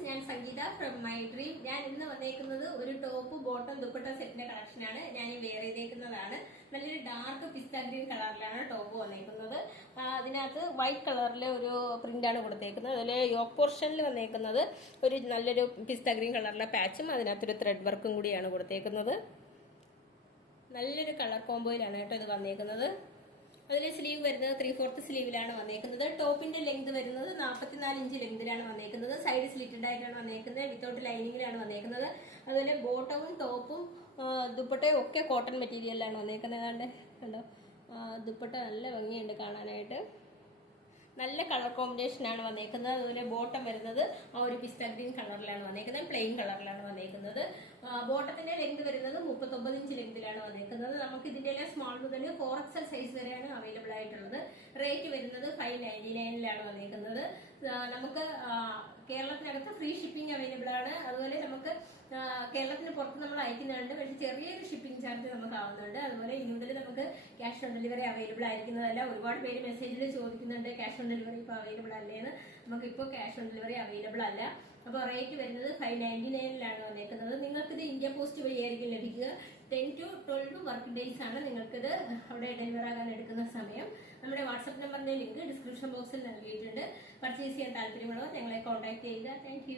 Friends, ഞാൻ സംഗീത from my dream. ഞാൻ ഇന്ന് വന്നേക്കുന്നത് ഒരു ടോപ്പ് ബോട്ടം ദുപ്പട്ട സെറ്റിന്റെ കളക്ഷനാണ്. ഞാൻ വെയർ ചെയ്തേക്കുന്നതാണ്. നല്ലൊരു ഡാർക്ക് പിസ്ത ഗ്രീൻ കളറിലാണ് ടോപ്പ് വന്നേക്കുന്നത്. അതിനകത്ത് വൈറ്റ് കളറിലെ ഒരു പ്രിന്റാണ് കൊടുത്തേക്കുന്നത്. അതിൽ യോക്ക് പോർഷനിൽ വന്നേക്കുന്നത് ഒരു നല്ലൊരു പിസ്ത ഗ്രീൻ കളറിലെ പാച്ചും അതിനകത്തൊരു ത്രെഡ് വർക്കും കൂടിയാണ് കൊടുത്തേക്കുന്നത്. നല്ലൊരു കളർ കോമ്പോയിലാണ് കേട്ടോ ഇത് വന്നേക്കുന്നത്. അതിൽ സ്ലീവ് വരുന്നത് 3/4 സ്ലീവിലാണ് വന്നേക്കുന്നത്. ടോപ്പിന്റെ ലെങ്ത് വരുന്നത് 44 ഇഞ്ച് ലെങ്തിലാണ് വന്നേക്കുന്നത്. സൈഡ് സ്ലിറ്റഡ് ആയിട്ടാണ് വന്നേക്കുന്നത്. വിത്തൗട്ട് ലൈനിങ്ങിലാണ് വന്നേക്കുന്നത്. അതുപോലെ ബോട്ടവും ടോപ്പും ദുപ്പട്ടയും ഒക്കെ കോട്ടൺ മെറ്റീരിയലിലാണ് വന്നേക്കുന്നത്. കണ്ടോ, ദുപ്പട്ട നല്ല ഭംഗിയുണ്ട് കാണാനായിട്ട്. നല്ല കളർ കോമ്പിനേഷനാണ് വന്നേക്കുന്നത്. അതുപോലെ ബോട്ടം വരുന്നത് ആ ഒരു പിസ്ത ഗ്രീൻ കളറിലാണ് വന്നേക്കുന്നത്. പ്ലെയിൻ കളറിലാണ് വന്നേക്കുന്നത്. ബോട്ടത്തിന്റെ ലെങ്ത് വരുന്നത് 39 ഇഞ്ച് ലെങ്തിലാണ് വന്നേക്കുന്നത്. നമുക്ക് ഇതിന്റെ എല്ലാം സ്മോൾ മുതൽ 4XL സൈസ് വരെയാണ് അവൈലബിൾ ആയിട്ടുള്ളത്. റേറ്റ് വരുന്നത് 599 വന്നേക്കുന്നത്. നമുക്ക് കേരളത്തിനകത്ത് ഫ്രീ ഷിപ്പിംഗ് അവൈലബിൾ ആണ്. അതുപോലെ നമുക്ക് കേരളത്തിന് പുറത്ത് നമ്മൾ അയക്കുന്നുണ്ട്, പക്ഷേ ചെറിയൊരു ഷിപ്പിംഗ് ചാർജ് നമുക്ക് ആവുന്നുണ്ട്. അതുപോലെ ഇനി മുതൽ നമുക്ക് ക്യാഷ് ഓൺ ഡെലിവറി അവൈലബിൾ ആയിരിക്കുന്നതല്ല. ഒരുപാട് പേര് മെസ്സേജിൽ ചോദിക്കുന്നുണ്ട് ക്യാഷ് ഓൺ ഡെലിവറി ഇപ്പോൾ അവൈലബിൾ അല്ലേന്ന്. നമുക്കിപ്പോൾ ക്യാഷ് ഓൺ ഡെലിവറി അവൈലബിൾ അല്ല. അപ്പോൾ റേറ്റ് വരുന്നത് 599 വന്നേക്കുന്നത്. നിങ്ങൾക്കിത് ഇന്ത്യ പോസ്റ്റ് വഴിയായിരിക്കും ലഭിക്കുക. 10 to 12 വർക്ക് ഡേയ്സ് ആണ് നിങ്ങൾക്കിത് അവിടെ ഡെലിവർ ആകാൻ എടുക്കുന്ന സമയം. നമ്മുടെ വാട്സ്ആപ്പ് നമ്പറിന്റെ ലിങ്ക് ഡിസ്ക്രിപ്ഷൻ ബോക്സിൽ നൽകിയിട്ടുണ്ട്. പർച്ചേസ് ചെയ്യാൻ താല്പര്യമുള്ളവർ ഞങ്ങളെ കോൺടാക്ട് ചെയ്യുക. താങ്ക്